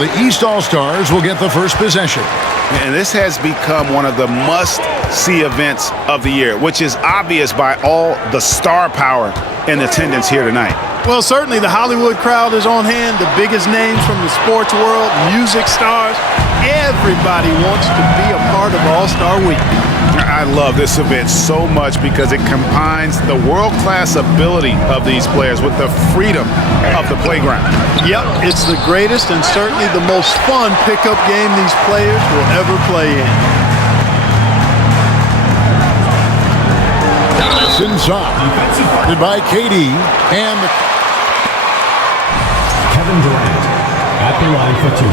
the East All-Stars will get the first possession. And this has become one of the must-see events of the year, which is obvious by all the star power in attendance here tonight. Well, certainly the Hollywood crowd is on hand, the biggest names from the sports world, music stars. Everybody wants to be a part of All-Star Week. I love this event so much because it combines the world-class ability of these players with the freedom of the playground. Yep, it's the greatest and certainly the most fun pickup game these players will ever play in. Inside, by KD, and Kevin Durant at the line for two.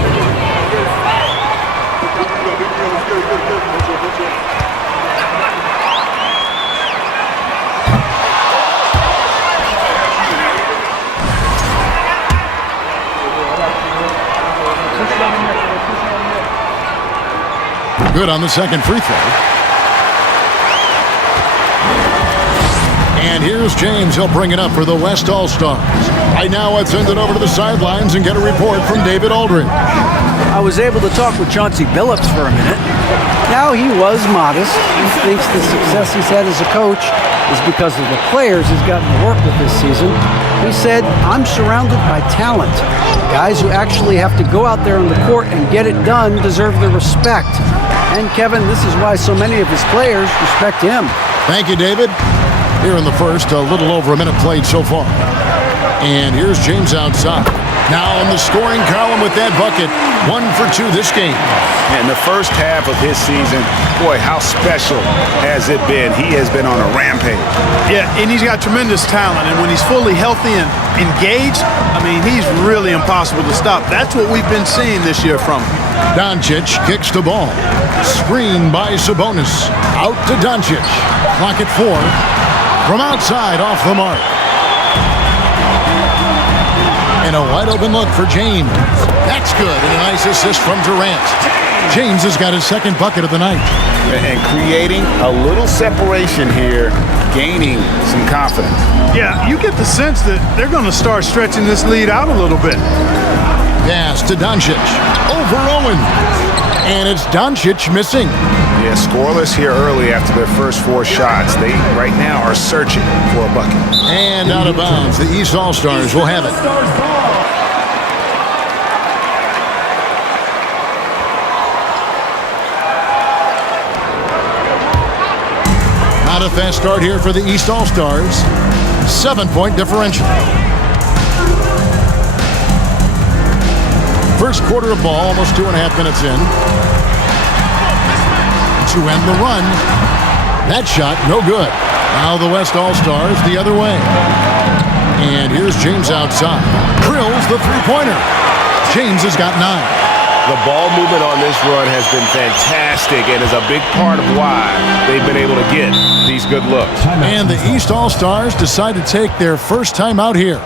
Good on the second free throw. And here's James. He'll bring it up for the West All-Stars. Right now, let's send it over to the sidelines and get a report from David Aldridge. I was able to talk with Chauncey Billups for a minute. Now, he was modest. He thinks the success he's had as a coach is because of the players he's gotten to work with this season. He said, I'm surrounded by talent. Guys who actually have to go out there on the court and get it done deserve the respect. And Kevin, this is why so many of his players respect him. Thank you, David. Here in the first, a little over a minute played so far. And here's James outside. Now in the scoring column with that bucket. 1 for 2 this game. In the first half of his season, boy, how special has it been? He has been on a rampage. Yeah, and he's got tremendous talent. And when he's fully healthy and engaged, I mean, he's really impossible to stop. That's what we've been seeing this year from him. Doncic kicks the ball. Screen by Sabonis. Out to Doncic. Clock at 4. From outside, off the mark. And a wide open look for James. That's good, and a nice assist from Durant. James has got his second bucket of the night. And creating a little separation here, gaining some confidence. Yeah, you get the sense that they're going to start stretching this lead out a little bit. Pass to Doncic. Over Owen. And it's Doncic missing. Yeah, scoreless here early after their first 4 shots. They, right now, are searching for a bucket. And out of bounds. The East All-Stars will have it. Not a fast start here for the East All-Stars. 7-point differential. First quarter of ball, almost 2.5 minutes in. To end the run. That shot, no good. Now the West All-Stars the other way. And here's James outside. Drills the three-pointer. James has got 9. The ball movement on this run has been fantastic and is a big part of why they've been able to get these good looks. And the East All-Stars decide to take their first time out here.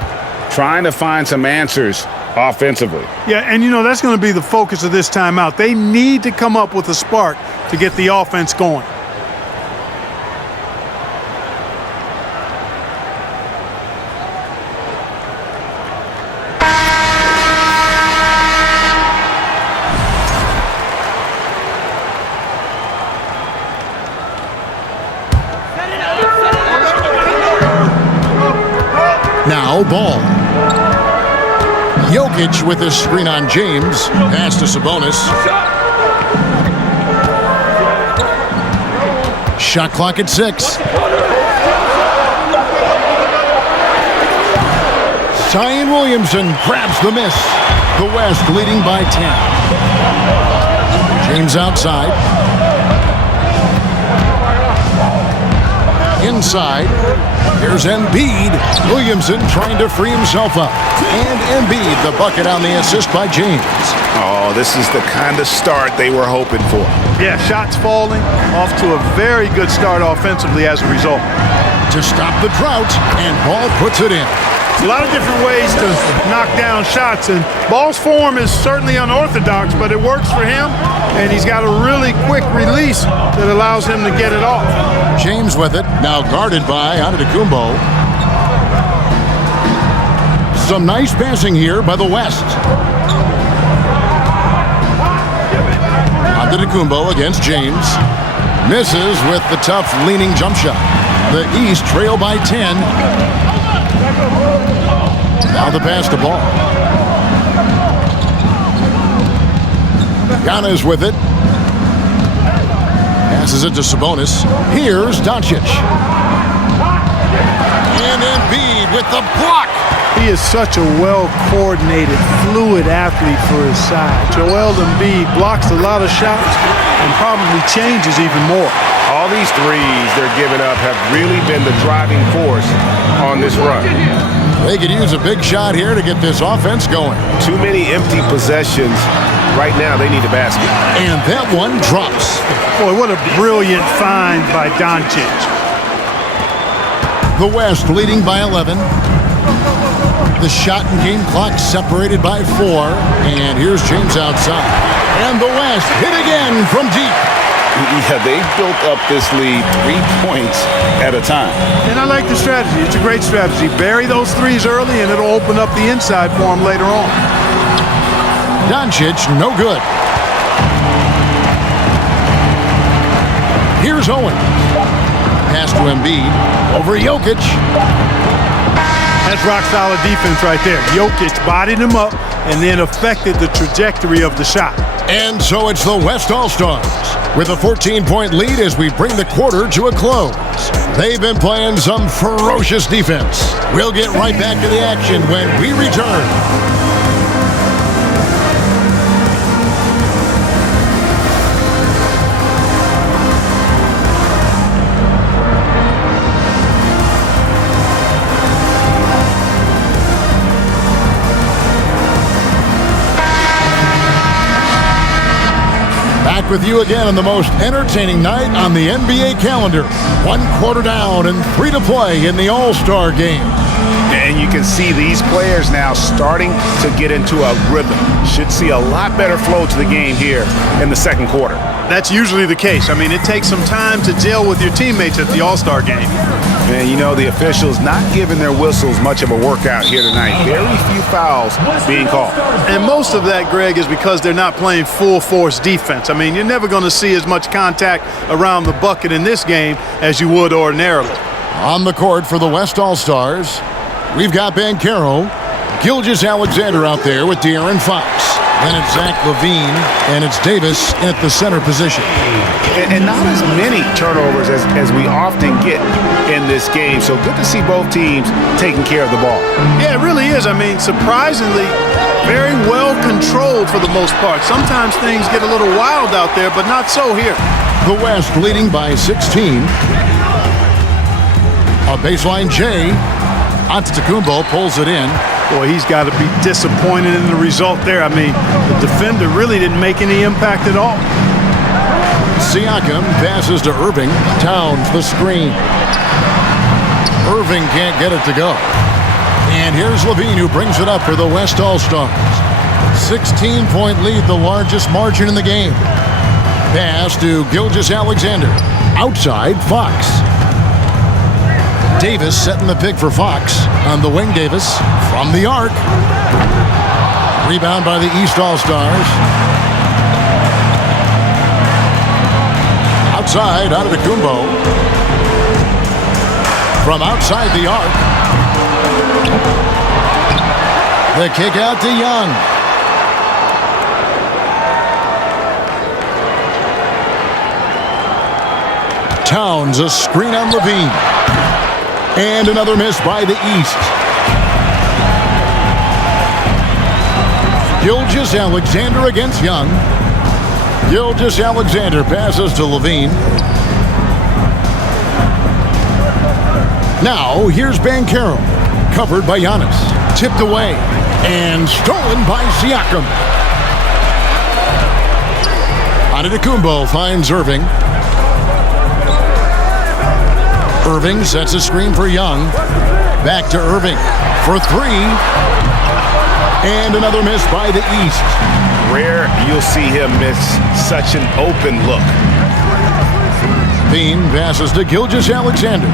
Trying to find some answers offensively. Yeah, and you know, that's going to be the focus of this timeout. They need to come up with a spark to get the offense going. Now ball. Jokic with his screen on James. Pass to Sabonis. Shot clock at 6. Zion Williamson grabs the miss. The West leading by 10. James outside. Inside. Here's Embiid. Williamson trying to free himself up. And Embiid, the bucket on the assist by James. Oh, this is the kind of start they were hoping for. Yeah, shots falling. Off to a very good start offensively as a result. To stop the drought, and Ball puts it in. A lot of different ways to knock down shots, and Ball's form is certainly unorthodox, but it works for him, and he's got a really quick release that allows him to get it off. James with it, now guarded by Antetokounmpo. Some nice passing here by the West. Antetokounmpo against James. Misses with the tough leaning jump shot. The East trail by 10. Now the pass to Ball. Giannis with it. Passes it to Sabonis. Here's Doncic. And Embiid with the block. He is such a well-coordinated, fluid athlete for his side. Joel Embiid blocks a lot of shots and probably changes even more. All these threes they're giving up have really been the driving force on this run. They could use a big shot here to get this offense going. Too many empty possessions. Right now, they need a basket. And that one drops. Boy, what a brilliant find by Doncic. The West leading by 11. The shot and game clock separated by 4. And here's James outside. And the West hit again from deep. Yeah, they've built up this lead 3 points at a time. And I like the strategy. It's a great strategy. Bury those threes early, and it'll open up the inside for him later on. Doncic, no good. Here's Owen. Pass to Embiid. Over Jokic. That's rock-solid defense right there. Jokic bodied him up and then affected the trajectory of the shot. And so it's the West All-Stars with a 14-point lead as we bring the quarter to a close. They've been playing some ferocious defense. We'll get right back to the action when we return. Back with you again on the most entertaining night on the NBA calendar. 1 quarter down and 3 to play in the All-Star game. And you can see these players now starting to get into a rhythm. Should see a lot better flow to the game here in the second quarter. That's usually the case. I mean, it takes some time to gel with your teammates at the All-Star game. And you know, the officials not giving their whistles much of a workout here tonight. Very few fouls being called. And most of that, Greg, is because they're not playing full-force defense. I mean, you're never going to see as much contact around the bucket in this game as you would ordinarily. On the court for the West All-Stars, we've got Banchero, Gilgeous-Alexander out there with De'Aaron Fox. Then it's Zach LaVine, and it's Davis at the center position. And not as many turnovers as we often get in this game. So good to see both teams taking care of the ball. Yeah, it really is. I mean, surprisingly, very well controlled for the most part. Sometimes things get a little wild out there, but not so here. The West leading by 16. A baseline J. Antetokounmpo pulls it in. Boy, he's got to be disappointed in the result there. I mean, the defender really didn't make any impact at all. Siakam passes to Irving. Towns the screen. Irving can't get it to go. And here's LaVine who brings it up for the West All-Stars. 16-point lead, the largest margin in the game. Pass to Gilgeous-Alexander. Outside, Fox. Davis setting the pick for Fox. On the wing, Davis from the arc. Rebound by the East All-Stars. Outside, Antetokounmpo. From outside the arc. The kick out to Young. Towns, a screen on LaVine. And another miss by the East. Gilgeous-Alexander against Young. Gilgeous-Alexander passes to LaVine. Now, here's Banchero. Covered by Giannis. Tipped away. And stolen by Siakam. Antetokounmpo finds Irving. Irving sets a screen for Young. Back to Irving for 3. And another miss by the East. Rare you'll see him miss such an open look. Bean passes to Gilgeous-Alexander.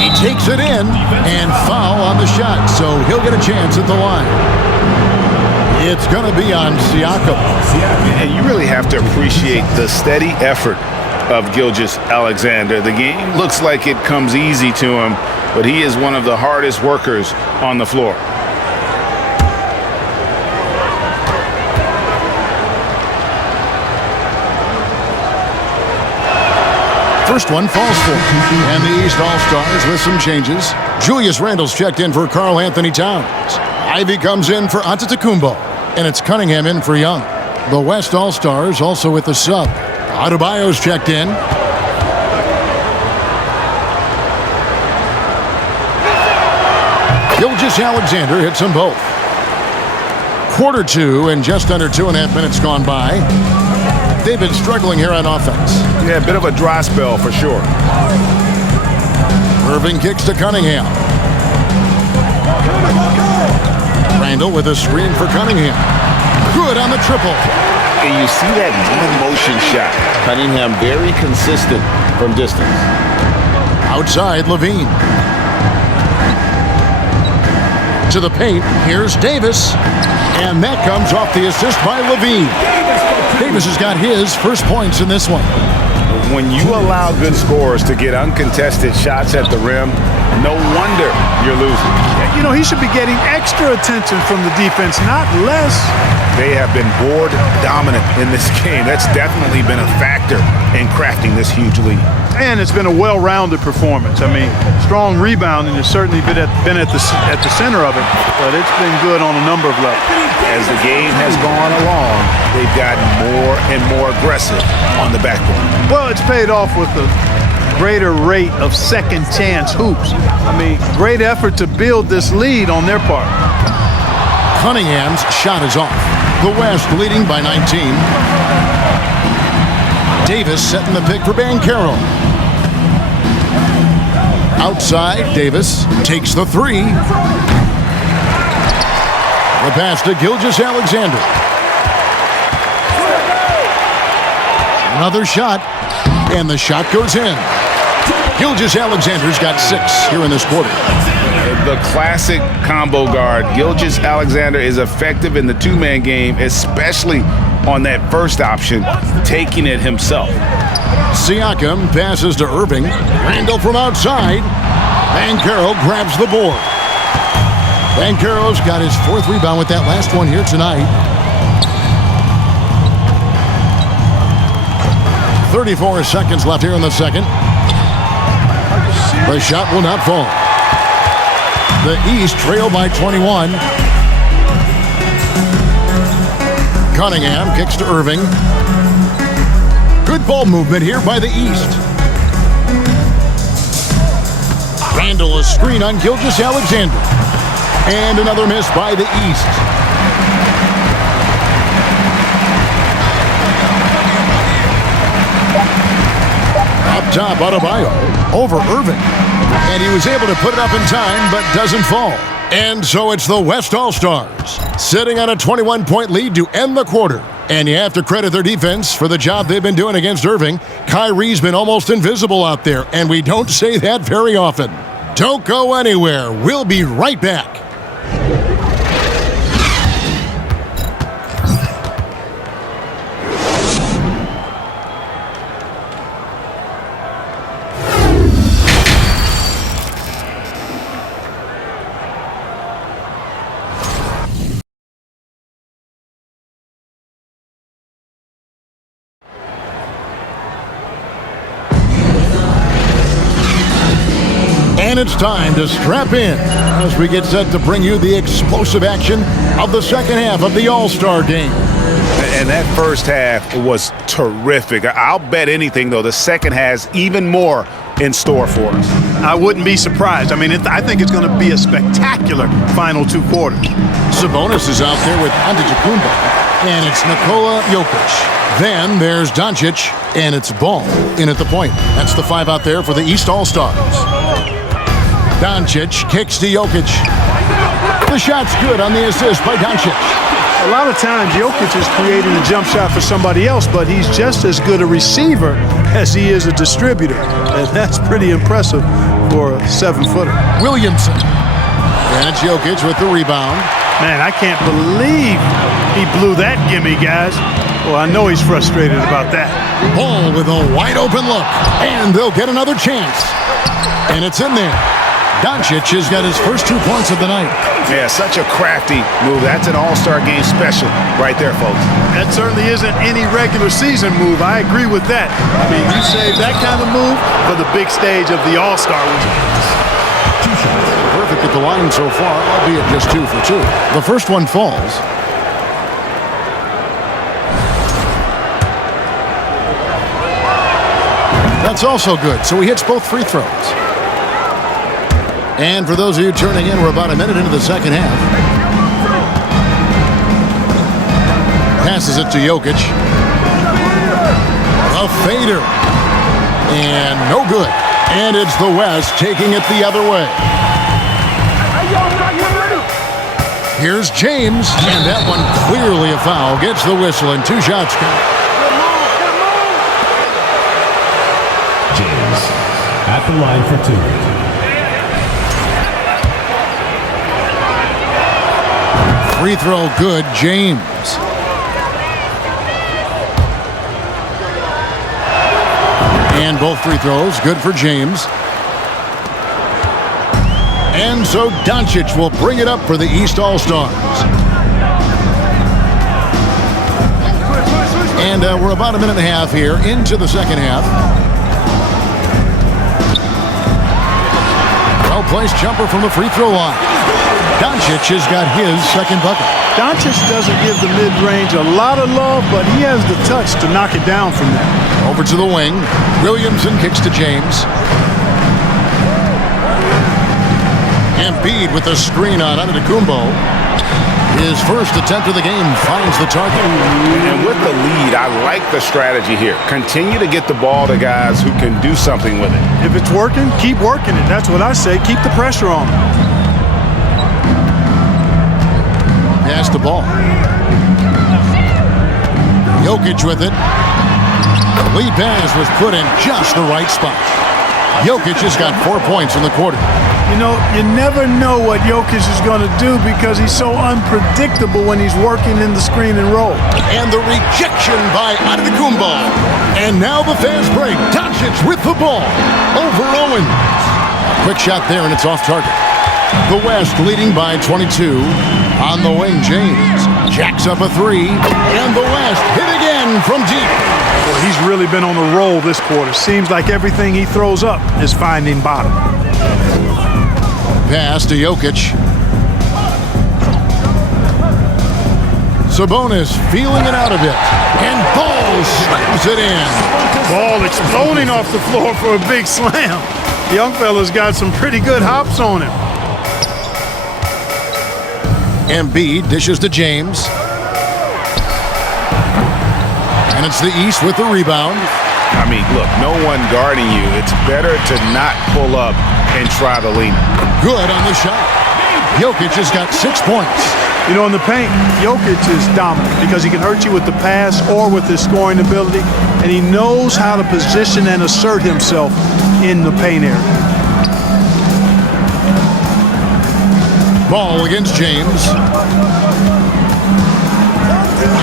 He takes it in and foul on the shot, so he'll get a chance at the line. It's going to be on Siakam. And you really have to appreciate the steady effort of Gilgeous-Alexander. The game looks like it comes easy to him, but he is one of the hardest workers on the floor. First one falls for him. And the East All-Stars with some changes. Julius Randle's checked in for Karl Anthony Towns. Ivy comes in for Antetokounmpo. And it's Cunningham in for Young. The West All-Stars also with the sub. Adebayo's checked in. Gilgeous-Alexander hits them both. Quarter two and just under 2.5 minutes gone by. They've been struggling here on offense. Yeah, a bit of a dry spell for sure. Irving kicks to Cunningham. Randle with a screen for Cunningham. Good on the triple. And you see that one-motion shot. Cunningham very consistent from distance. Outside, Levine. To the paint, here's Davis. And that comes off the assist by Levine. Davis has got his first points in this one. When you allow good scorers to get uncontested shots at the rim, no wonder you're losing. You know, he should be getting extra attention from the defense, not less. They have been board dominant in this game. That's definitely been a factor in crafting this huge lead. And it's been a well-rounded performance. I mean, strong rebounding has certainly been at the center of it, but it's been good on a number of levels. As the game has gone along, they've gotten more and more aggressive on the backboard. Well, it's paid off with a greater rate of second chance hoops. I mean, great effort to build this lead on their part. Cunningham's shot is off. The West leading by 19. Davis setting the pick for Banchero. Outside, Davis takes the three. The pass to Gilgeous-Alexander. Another shot, and the shot goes in. Gilgeous-Alexander's got 6 here in this quarter. The classic combo guard. Gilgeous-Alexander is effective in the two-man game, especially on that first option, taking it himself. Siakam passes to Irving. Randle from outside. Banchero grabs the board. Banchero's got his 4th rebound with that last one here tonight. 34 seconds left here in the second. The shot will not fall. The East trail by 21. Cunningham kicks to Irving. Good ball movement here by the East. Randle a screen on Gilgeous-Alexander. And another miss by the East. Up top, Adebayo over Irving. And he was able to put it up in time, but doesn't fall. And so it's the West All-Stars sitting on a 21-point lead to end the quarter. And you have to credit their defense for the job they've been doing against Irving. Kyrie's been almost invisible out there, and we don't say that very often. Don't go anywhere. We'll be right back. And it's time to strap in as we get set to bring you the explosive action of the second half of the All-Star game. And that first half was terrific. I'll bet anything, though, the second has even more in store for us. I wouldn't be surprised. I mean, I think it's going to be a spectacular final 2 quarters. Sabonis is out there with Antetokounmpo, and it's Nikola Jokic. Then there's Doncic, and it's Ball in at the point. That's the 5 out there for the East All-Stars. Doncic kicks to Jokic. The shot's good on the assist by Doncic. A lot of times, Jokic is creating a jump shot for somebody else, but he's just as good a receiver as he is a distributor. And that's pretty impressive for a 7-footer. Williamson. And it's Jokic with the rebound. Man, I can't believe he blew that gimme, guys. Well, I know he's frustrated about that. Ball with a wide open look, and they'll get another chance. And it's in there. Doncic has got his first 2 points of the night. Yeah, such a crafty move. That's an all-star game special right there, folks. That certainly isn't any regular season move. I agree with that. I mean, you save that kind of move for the big stage of the All-Star weekend. Perfect at the line so far, albeit just 2 for 2. The first one falls. That's also good, so he hits both free throws. And for those of you turning in, we're about a minute into the second half. Passes it to Jokic. A fader. And no good. And it's the West taking it the other way. Here's James. And that one clearly a foul. Gets the whistle and 2 shots count. James at the line for 2. Free throw good, James. And both free throws good for James. And so Doncic will bring it up for the East All-Stars. And we're about a minute and a half here into the second half. Well-placed jumper from the free throw line. Doncic has got his second bucket. Doncic doesn't give the mid-range a lot of love, but he has the touch to knock it down from there. Over to the wing. Williamson kicks to James. Embiid with the screen on Antetokounmpo. His first attempt of the game finds the target. And with the lead, I like the strategy here. Continue to get the ball to guys who can do something with it. If it's working, keep working it. That's what I say. Keep the pressure on him. Pass the ball. Jokic with it. The lead pass was put in just the right spot. Jokic has got 4 points in the quarter. You know, you never know what Jokic is going to do because he's so unpredictable when he's working in the screen and roll. And the rejection by Antetokounmpo. And now the fast break. Doncic with the ball over Owens. Quick shot there, and it's off target. The West leading by 22. On the wing, James jacks up a 3. And the West hit again from deep. Well, he's really been on a roll this quarter. Seems like everything he throws up is finding bottom. Pass to Jokic. Sabonis feeling it out a bit. And Ball slams it in. Ball exploding off the floor for a big slam. Young fella's got some pretty good hops on him. Embiid dishes to James. And it's the East with the rebound. I mean, look, no one guarding you. It's better to not pull up and try to lean. Good on the shot. Jokic has got 6 points. You know, in the paint, Jokic is dominant because he can hurt you with the pass or with his scoring ability, and he knows how to position and assert himself in the paint area. Ball against James.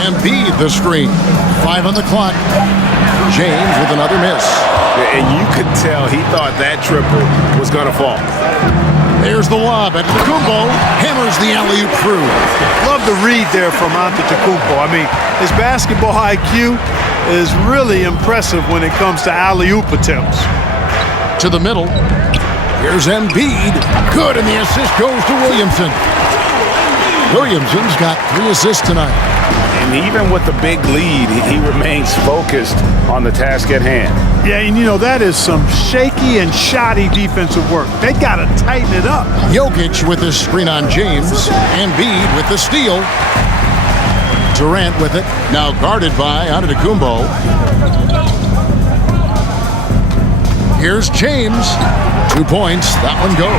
Embiid the screen. 5 on the clock. James with another miss. And you could tell he thought that triple was going to fall. There's the lob. Antetokounmpo hammers the alley-oop through. Love the read there from Antetokounmpo. I mean, his basketball IQ is really impressive when it comes to alley-oop attempts. To the middle. Here's Embiid. Good, and the assist goes to Williamson. Williamson's got 3 assists tonight. And even with the big lead, he remains focused on the task at hand. Yeah, and you know, that is some shaky and shoddy defensive work. They got to tighten it up. Jokic with the screen on James. Embiid with the steal. Durant with it. Now guarded by Antetokounmpo. Here's James. 2 points. That one goes.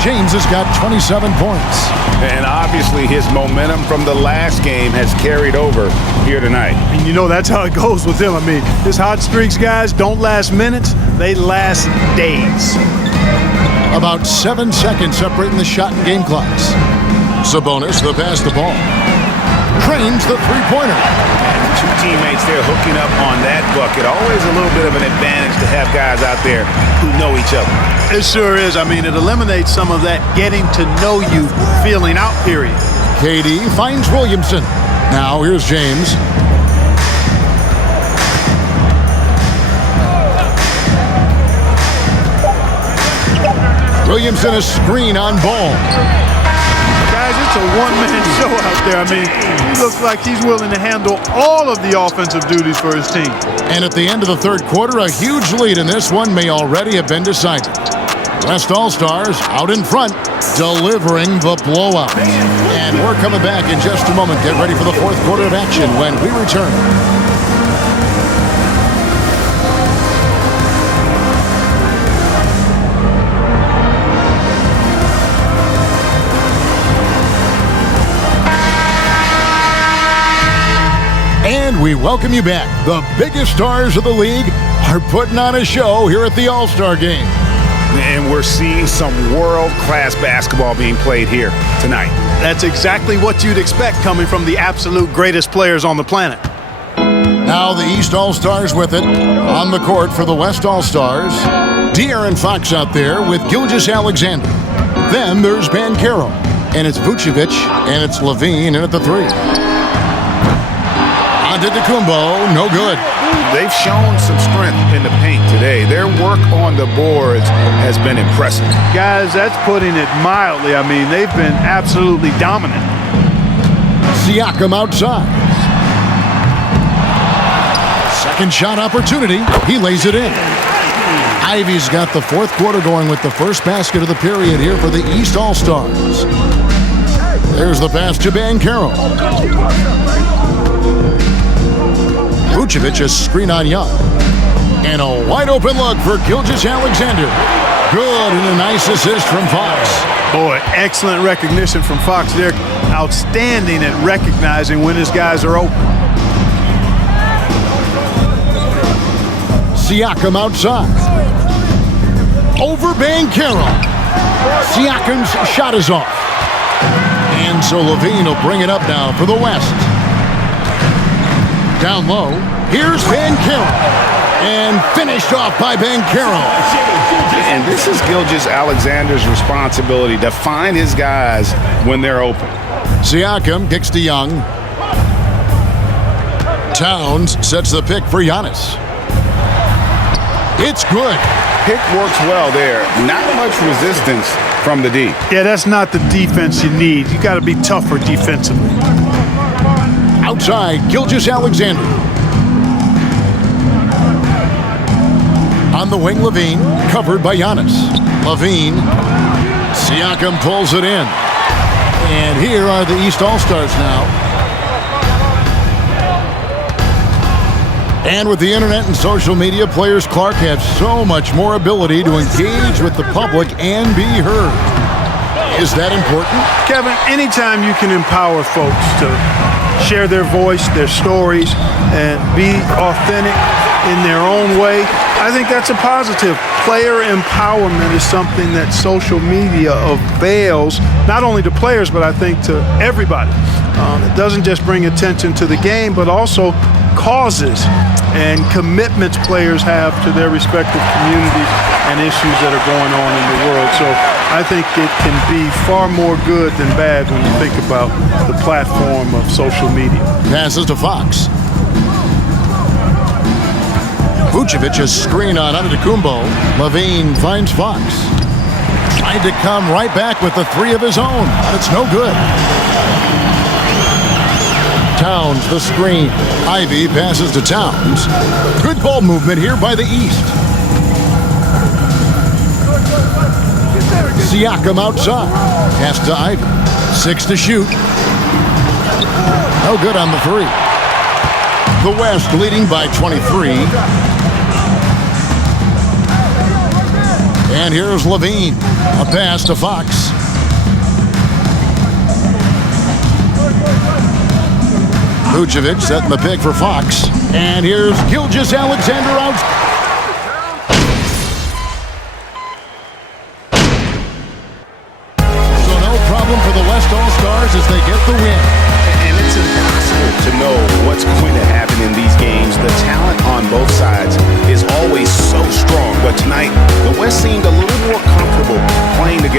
James has got 27 points. And obviously his momentum from the last game has carried over here tonight. And you know, that's how it goes with him. I mean, his hot streaks, guys, don't last minutes. They last days. About 7 seconds separating the shot and game clocks. Sabonis, the pass the ball. Trains the three-pointer. Two teammates there hooking up on that bucket. Always a little bit of an advantage to have guys out there who know each other. It sure is. I mean, it eliminates some of that getting to know you feeling out period. KD finds Williamson. Now here's James. Williamson a screen on Ball. Guys, it's a one-man show out there. I mean, he looks like he's willing to handle all of the offensive duties for his team. And at the end of the third quarter, a huge lead in this one may already have been decided. West All-Stars out in front, delivering the blowout. And we're coming back in just a moment. Get ready for the fourth quarter of action when we return. And we welcome you back. The biggest stars of the league are putting on a show here at the All-Star Game. And we're seeing some world-class basketball being played here tonight. That's exactly what you'd expect coming from the absolute greatest players on the planet. Now the East All-Stars with it. On the court for the West All-Stars. De'Aaron Fox out there with Gilgeous-Alexander. Then there's Banchero. And it's Vucevic. And it's Levine in at the three. Antetokounmpo, no good. They've shown some strength in the paint today. Their work on the boards has been impressive. Guys, that's putting it mildly. I mean, they've been absolutely dominant. Siakam outside. Second shot opportunity. He lays it in. Ivy's got the fourth quarter going with the first basket of the period here for the East All-Stars. There's the pass to Banchero. Vucevic a screen on Young. And a wide open look for Gilgeous-Alexander. Good, and a nice assist from Fox. Boy, excellent recognition from Fox. They're outstanding at recognizing when his guys are open. Siakam outside. Over Banchero. Siakam's shot is off. And so Levine will bring it up now for the West. Down low, here's Banchero. And finished off by Banchero. And this is Gilgeous-Alexander's responsibility to find his guys when they're open. Siakam kicks to Young. Towns sets the pick for Giannis. It's good. Pick works well there. Not much resistance from the D. Yeah, that's not the defense you need. You got to be tougher defensively. Outside, Gilgeous-Alexander. On the wing, Levine, covered by Giannis. Levine, Siakam pulls it in. And here are the East All-Stars now. And with the internet and social media, players Clark have so much more ability to engage with the public and be heard. Is that important? Kevin, anytime you can empower folks to share their voice, their stories, and be authentic in their own way, I think that's a positive. Player empowerment is something that social media avails, not only to players, but I think to everybody. It doesn't just bring attention to the game, but also causes and commitments players have to their respective communities and issues that are going on in the world. So I think it can be far more good than bad when you think about the platform of social media. Passes to Fox. Vucevic a screen on Antetokounmpo. Levine finds Fox. Trying to come right back with the three of his own, but it's no good. Towns the screen. Ivy passes to Towns. Good ball movement here by the East. Siakam outside. Pass to Ivy. 6 to shoot. No good on the three. The West leading by 23. And here's Levine. A pass to Fox. Vucevic setting the pick for Fox. And here's Gilgeous-Alexander out. So no problem for the West All-Stars.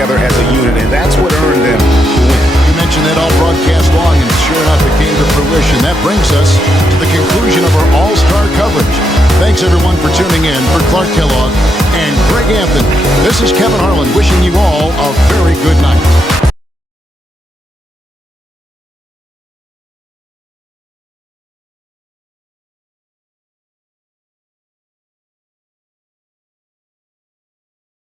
together as a unit, and that's what earned them the win. You mentioned that all broadcast long, and sure enough, it came to fruition. That brings us to the conclusion of our all-star coverage. Thanks, everyone, for tuning in. For Clark Kellogg and Greg Anthony, this is Kevin Harlan wishing you all a very good night.